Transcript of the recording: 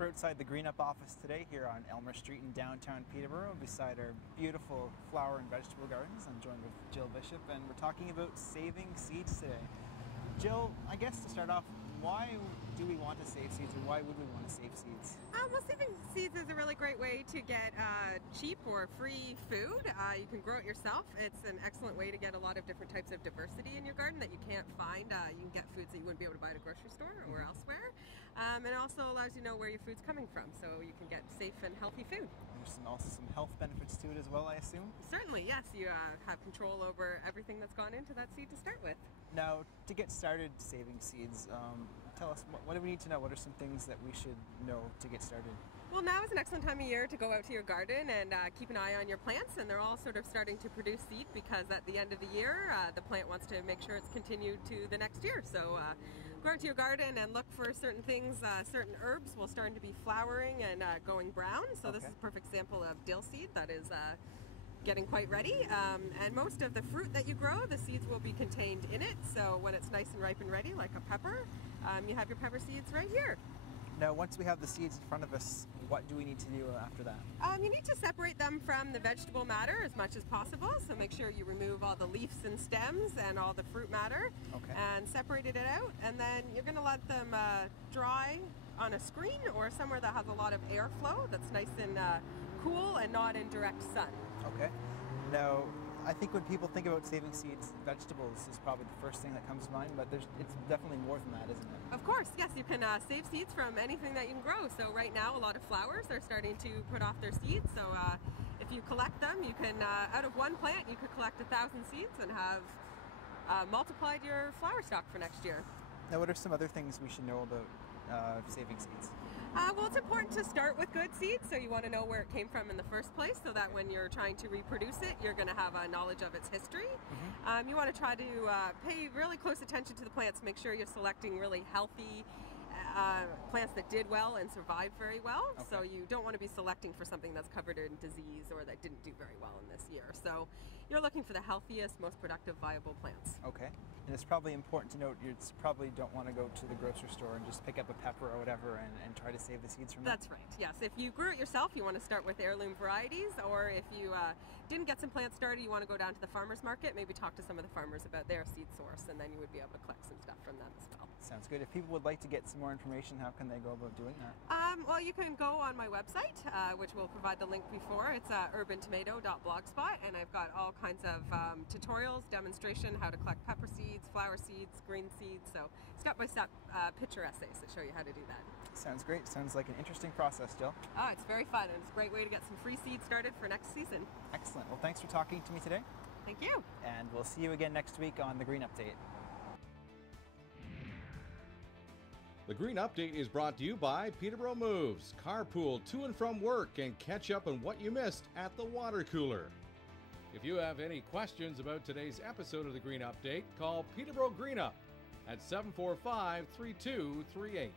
We're outside the Green Up office today here on Elmer Street in downtown Peterborough beside our beautiful flower and vegetable gardens. I'm joined with Jill Bishop and we're talking about saving seeds today. Jill, I guess to start off, why do we want to save seeds, or why would we want to save seeds? Well, saving seeds is a really great way to get cheap or free food. You can grow it yourself. It's an excellent way to get a lot of different types of diversity in your garden that you can't find. You can get foods that you wouldn't be able to buy at a grocery store or elsewhere. And it also allows you to know where your food's coming from, so you can get safe and healthy food. There's also some health benefits to it as well, I assume? Certainly, yes. You have control over everything that's gone into that seed to start with. Now, to get started saving seeds, tell us, what do we need to know? What are some things that we should know to get started? Well, now is an excellent time of year to go out to your garden and keep an eye on your plants, and they're all sort of starting to produce seed because at the end of the year the plant wants to make sure it's continued to the next year. So go out to your garden and look for certain things. Certain herbs will start to be flowering and going brown. So This is a perfect example of dill seed that is getting quite ready, and most of the fruit that you grow, the seeds will be contained in it. So when it's nice and ripe and ready, like a pepper, you have your pepper seeds right here. Now, once we have the seeds in front of us, what do we need to do after that? You need to separate them from the vegetable matter as much as possible. So make sure you remove all the leaves and stems and all the fruit matter, and separate it out. And then you're going to let them dry on a screen or somewhere that has a lot of airflow that's nice and cool and not in direct sun. Okay. Now, I think when people think about saving seeds, vegetables is probably the first thing that comes to mind, but it's definitely more than that, isn't it? Of course, yes. You can save seeds from anything that you can grow. So right now, a lot of flowers are starting to put off their seeds. So if you collect them, you can, out of one plant, you could collect 1,000 seeds and have multiplied your flower stock for next year. Now, what are some other things we should know about saving seeds? Well, it's important to start with good seeds, so you want to know where it came from in the first place, so that when you're trying to reproduce it, you're going to have a knowledge of its history. You want to try to pay really close attention to the plants, make sure you're selecting really healthy plants that did well and survived very well. So you don't want to be selecting for something that's covered in disease or that didn't do very well in this year. So you're looking for the healthiest, most productive, viable plants. Okay. And it's probably important to note you probably don't want to go to the grocery store and just pick up a pepper or whatever and try to save the seeds from that. That's right, yes. If you grew it yourself, you want to start with heirloom varieties, or if you didn't get some plants started, you want to go down to the farmer's market, maybe talk to some of the farmers about their seed source, and then you would be able to collect some stuff from them as well. Sounds good. If people would like to get some more information, how can they go about doing that? Well, you can go on my website, which we'll provide the link before. It's urbantomato.blogspot, and I've got all kinds of tutorials, demonstration, how to collect pepper seeds, flower seeds, green seeds, so step-by-step picture essays that show you how to do that. Sounds great. Sounds like an interesting process, Jill. Oh, it's very fun, and it's a great way to get some free seeds started for next season. Excellent. Well, thanks for talking to me today. Thank you. And we'll see you again next week on The Green Update. The Green Update is brought to you by Peterborough Moves. Carpool to and from work and catch up on what you missed at the water cooler. If you have any questions about today's episode of The Green Update, call Peterborough Green Up at 745-3238.